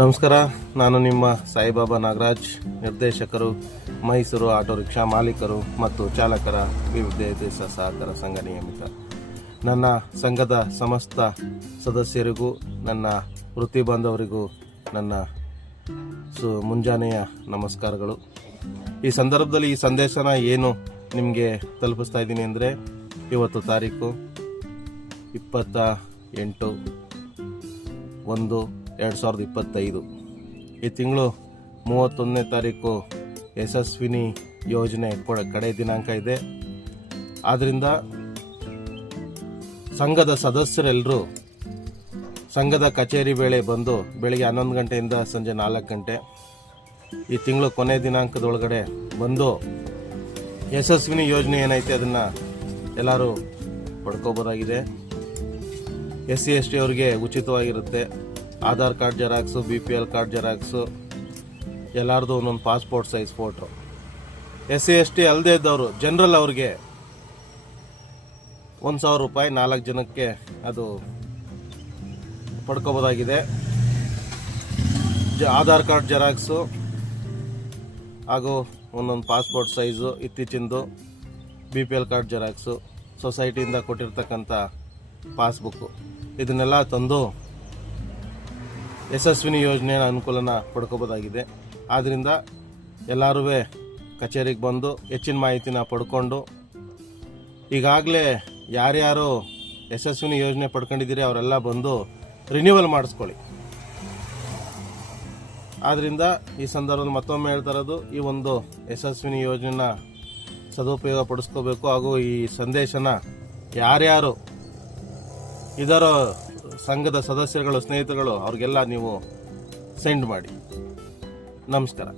ನಮಸ್ಕಾರ. ನಾನು ನಿಮ್ಮ ಸಾಯಿಬಾಬಾ ನಾಗರಾಜ್, ನಿರ್ದೇಶಕರು, ಮೈಸೂರು ಆಟೋ ರಿಕ್ಷಾ ಮಾಲೀಕರು ಮತ್ತು ಚಾಲಕರ ವಿವಿಧ ಸಹಕಾರ ಸಂಘ ನಿಯಮಿತ. ನನ್ನ ಸಂಘದ ಸಮಸ್ತ ಸದಸ್ಯರಿಗೂ, ನನ್ನ ವೃತ್ತಿ ಬಾಂಧವರಿಗೂ ನನ್ನ ಮುಂಜಾನೆಯ ನಮಸ್ಕಾರಗಳು. ಈ ಸಂದರ್ಭದಲ್ಲಿ ಈ ಸಂದೇಶನ ಏನು ನಿಮಗೆ ತಲುಪಿಸ್ತಾ ಇದ್ದೀನಿ ಅಂದರೆ, ಇವತ್ತು ತಾರೀಕು 28/1/2025. ಈ ತಿಂಗಳು 31ನೇ ತಾರೀಕು ಯಶಸ್ವಿನಿ ಯೋಜನೆ ಕಡೆ ದಿನಾಂಕ ಇದೆ. ಆದ್ದರಿಂದ ಸಂಘದ ಸದಸ್ಯರೆಲ್ಲರೂ ಸಂಘದ ಕಚೇರಿ ವೇಳೆ ಬಂದು ಬೆಳಿಗ್ಗೆ 11 ಗಂಟೆಯಿಂದ ಸಂಜೆ 4 ಗಂಟೆ ಈ ತಿಂಗಳು ಕೊನೆ ದಿನಾಂಕದೊಳಗಡೆ ಬಂದು ಯಶಸ್ವಿನಿ ಯೋಜನೆ ಏನೈತೆ ಅದನ್ನು ಎಲ್ಲರೂ ಪಡ್ಕೋಬೋದಾಗಿದೆ. SC ST ಅವರಿಗೆ ಉಚಿತವಾಗಿರುತ್ತೆ. Aadhaar card xerox, BPL card xerox, ಎಲ್ಲರದು ಒಂದೊಂದು passport size photo. SC ST ಅಲ್ಲದೇ ಇದ್ದವರು ಜನರಲ್ ಅವ್ರಿಗೆ 1,000 ರೂಪಾಯಿ 4 ಜನಕ್ಕೆ ಅದು ಪಡ್ಕೋಬೋದಾಗಿದೆ. ಆಧಾರ್ ಕಾರ್ಡ್ ಜೆರಾಕ್ಸು ಹಾಗೂ ಒಂದೊಂದು ಪಾಸ್ಪೋರ್ಟ್ ಸೈಜು ಇತ್ತೀಚಿಂದು, BPL ಕಾರ್ಡ್ ಜೆರಾಕ್ಸು, ಸೊಸೈಟಿಯಿಂದ ಕೊಟ್ಟಿರ್ತಕ್ಕಂಥ ಪಾಸ್ಬುಕ್ಕು, ಇದನ್ನೆಲ್ಲ ತಂದು ಯಶಸ್ವಿನಿ ಯೋಜನೆಯ ಅನುಕೂಲನ ಪಡ್ಕೋಬೋದಾಗಿದೆ. ಆದ್ದರಿಂದ ಎಲ್ಲರೂ ಕಚೇರಿಗೆ ಬಂದು ಹೆಚ್ಚಿನ ಮಾಹಿತಿನ ಪಡ್ಕೊಂಡು, ಈಗಾಗಲೇ ಯಾರ್ಯಾರು ಯಶಸ್ವಿನಿ ಯೋಜನೆ ಪಡ್ಕೊಂಡಿದ್ದೀರಿ ಅವರೆಲ್ಲ ಬಂದು ರಿನ್ಯೂವಲ್ ಮಾಡಿಸ್ಕೊಳ್ಳಿ. ಆದ್ದರಿಂದ ಈ ಸಂದರ್ಭದಲ್ಲಿ ಮತ್ತೊಮ್ಮೆ ಹೇಳ್ತಾ ಇರೋದು, ಈ ಒಂದು ಯಶಸ್ವಿನಿ ಯೋಜನೆನ ಸದುಪಯೋಗ ಪಡಿಸ್ಕೋಬೇಕು. ಹಾಗೂ ಈ ಸಂದೇಶನ ಯಾರ್ಯಾರು ಇದರ ಸಂಘದ ಸದಸ್ಯರುಗಳು, ಸ್ನೇಹಿತರುಗಳು, ಅವ್ರಿಗೆಲ್ಲ ನೀವು ಸೆಂಡ್ ಮಾಡಿ. ನಮಸ್ಕಾರ.